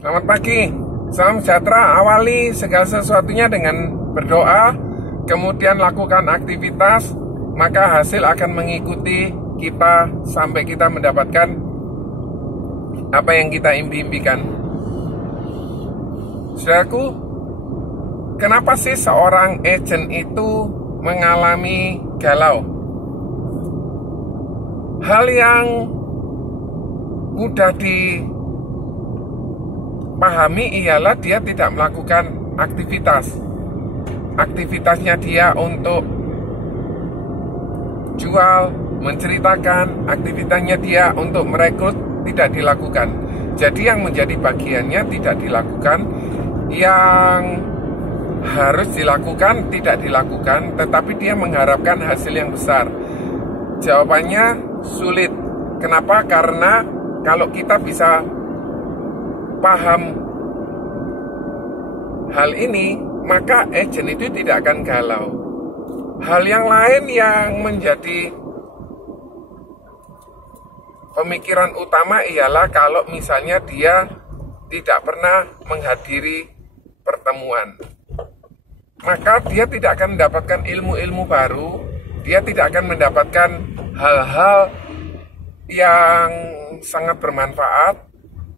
Selamat pagi, salam sejahtera. Awali segala sesuatunya dengan berdoa, kemudian lakukan aktivitas, maka hasil akan mengikuti kita sampai kita mendapatkan apa yang kita impi-impikan. Saudaraku, kenapa sih seorang agent itu mengalami galau? Hal yang mudah dipahami ialah dia tidak melakukan aktivitas. Aktivitasnya dia untuk jual, menceritakan, aktivitasnya dia untuk merekrut tidak dilakukan. Jadi yang menjadi bagiannya tidak dilakukan, yang harus dilakukan tidak dilakukan, tetapi dia mengharapkan hasil yang besar. Jawabannya sulit. Kenapa? Karena kalau kita bisa paham hal ini, maka agent itu tidak akan galau. Hal yang lain yang menjadi pemikiran utama ialah kalau misalnya dia tidak pernah menghadiri pertemuan, maka dia tidak akan mendapatkan ilmu-ilmu baru, dia tidak akan mendapatkan hal-hal yang sangat bermanfaat,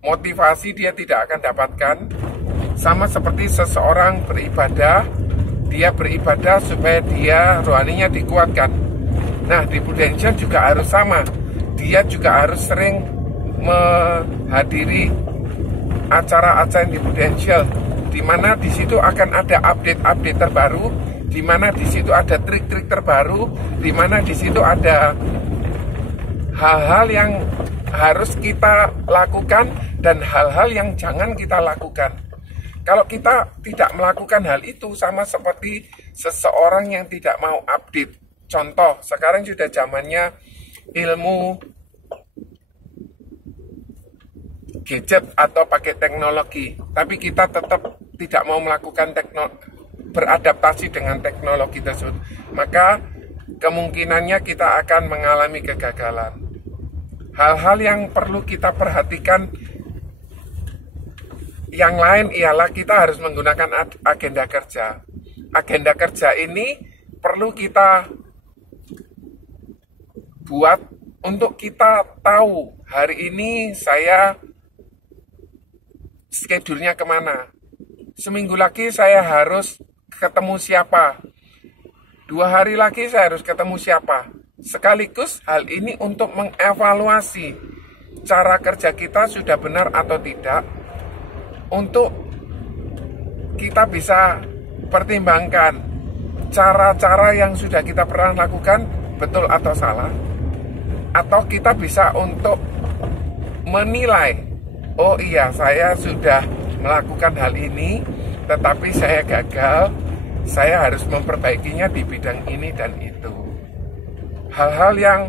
motivasi dia tidak akan dapatkan. Sama seperti seseorang beribadah, dia beribadah supaya dia rohaninya dikuatkan. Nah, di Prudential juga harus sama. Dia juga harus sering menghadiri acara-acara di Prudential, di mana di situ akan ada update-update terbaru, di mana di situ ada trik-trik terbaru, di mana di situ ada hal-hal yang harus kita lakukan dan hal-hal yang jangan kita lakukan. Kalau kita tidak melakukan hal itu, sama seperti seseorang yang tidak mau update. Contoh, sekarang sudah zamannya ilmu gadget atau pakai teknologi, tapi kita tetap tidak mau melakukan beradaptasi dengan teknologi tersebut, maka kemungkinannya kita akan mengalami kegagalan. Hal-hal yang perlu kita perhatikan yang lain ialah kita harus menggunakan agenda kerja. Agenda kerja ini perlu kita buat untuk kita tahu hari ini saya schedule-nya kemana. Seminggu lagi saya harus ketemu siapa. 2 hari lagi saya harus ketemu siapa. Sekaligus hal ini untuk mengevaluasi cara kerja kita sudah benar atau tidak, untuk kita bisa pertimbangkan cara-cara yang sudah kita pernah lakukan betul atau salah, atau kita bisa untuk menilai, oh iya saya sudah melakukan hal ini tetapi saya gagal, saya harus memperbaikinya di bidang ini dan itu. Hal-hal yang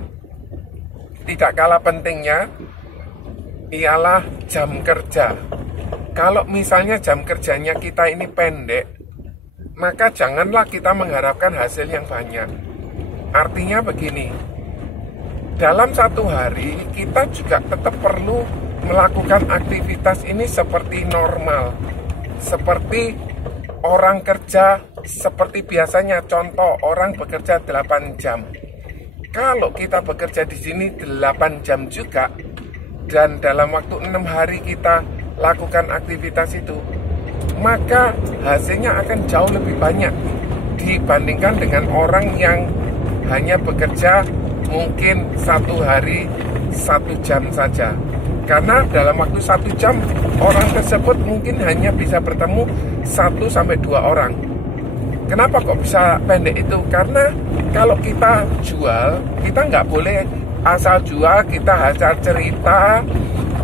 tidak kalah pentingnya ialah jam kerja. Kalau misalnya jam kerjanya kita ini pendek, maka janganlah kita mengharapkan hasil yang banyak. Artinya begini, dalam satu hari kita juga tetap perlu melakukan aktivitas ini seperti normal, seperti orang kerja seperti biasanya. Contoh, orang bekerja 8 jam. Kalau kita bekerja di sini 8 jam juga, dan dalam waktu 6 hari kita lakukan aktivitas itu, maka hasilnya akan jauh lebih banyak dibandingkan dengan orang yang hanya bekerja mungkin 1 hari 1 jam saja. Karena dalam waktu 1 jam, orang tersebut mungkin hanya bisa bertemu 1-2 orang. Kenapa kok bisa pendek itu? Karena kalau kita jual, kita nggak boleh asal jual, kita asal cerita,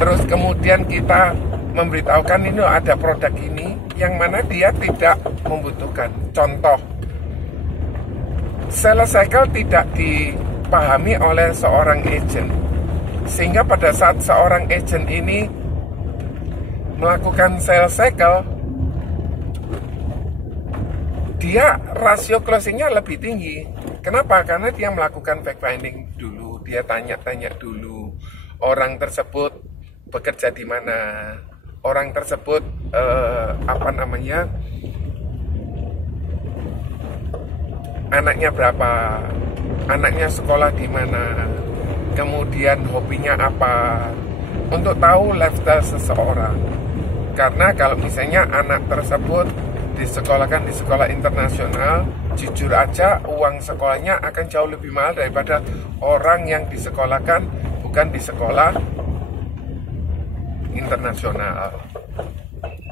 terus kemudian kita memberitahukan ini ada produk ini, yang mana dia tidak membutuhkan. Contoh, sales cycle tidak dipahami oleh seorang agent, sehingga pada saat seorang agent ini melakukan sales cycle, dia rasio closingnya lebih tinggi. Kenapa? Karena dia melakukan fact finding dulu, dia tanya-tanya dulu orang tersebut bekerja di mana, orang tersebut anaknya berapa, anaknya sekolah di mana, kemudian hobinya apa, untuk tahu lifestyle seseorang. Karena kalau misalnya anak tersebut disekolahkan di sekolah internasional, jujur aja uang sekolahnya akan jauh lebih mahal daripada orang yang disekolahkan bukan di sekolah internasional.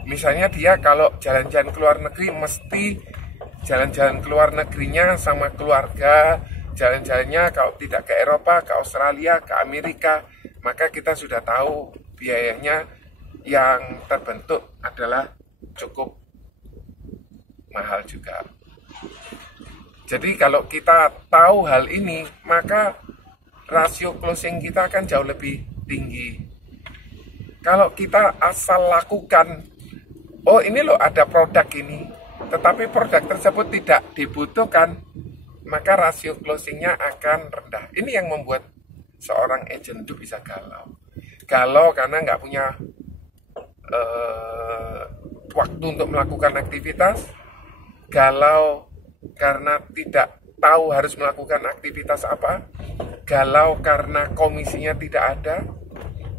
Misalnya dia kalau jalan-jalan ke luar negeri, mesti jalan-jalan ke luar negerinya sama keluarga, jalan-jalannya kalau tidak ke Eropa, ke Australia, ke Amerika, maka kita sudah tahu biayanya yang terbentuk adalah cukup mahal juga. Jadi kalau kita tahu hal ini, maka rasio closing kita akan jauh lebih tinggi. Kalau kita asal lakukan, oh ini loh ada produk ini, tetapi produk tersebut tidak dibutuhkan, maka rasio closingnya akan rendah. Ini yang membuat seorang agent itu bisa galau. Galau karena nggak punya waktu untuk melakukan aktivitas, galau karena tidak tahu harus melakukan aktivitas apa, galau karena komisinya tidak ada,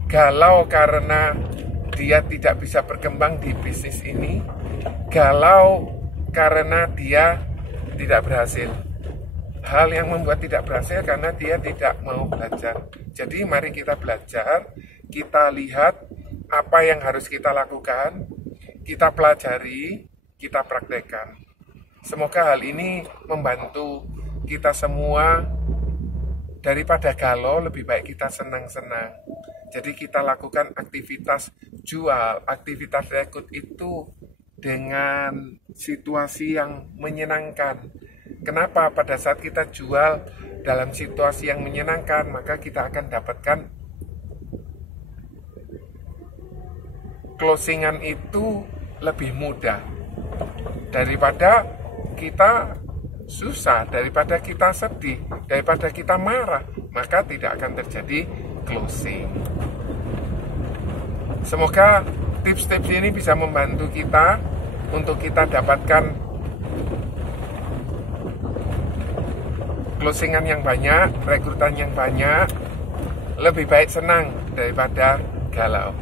galau karena dia tidak bisa berkembang di bisnis ini, galau karena dia tidak berhasil. Hal yang membuat tidak berhasil karena dia tidak mau belajar. Jadi mari kita belajar, kita lihat apa yang harus kita lakukan, kita pelajari, kita praktekkan. Semoga hal ini membantu kita semua. Daripada galau, lebih baik kita senang-senang. Jadi kita lakukan aktivitas jual, aktivitas rekrut itu dengan situasi yang menyenangkan. Kenapa? Pada saat kita jual dalam situasi yang menyenangkan, maka kita akan dapatkan closingan itu lebih mudah daripada kita susah, daripada kita sedih, daripada kita marah, maka tidak akan terjadi closing. Semoga tips-tips ini bisa membantu kita untuk kita dapatkan closingan yang banyak, rekrutan yang banyak. Lebih baik senang daripada galau.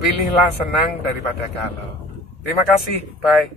Pilihlah senang daripada galau. Terima kasih, bye.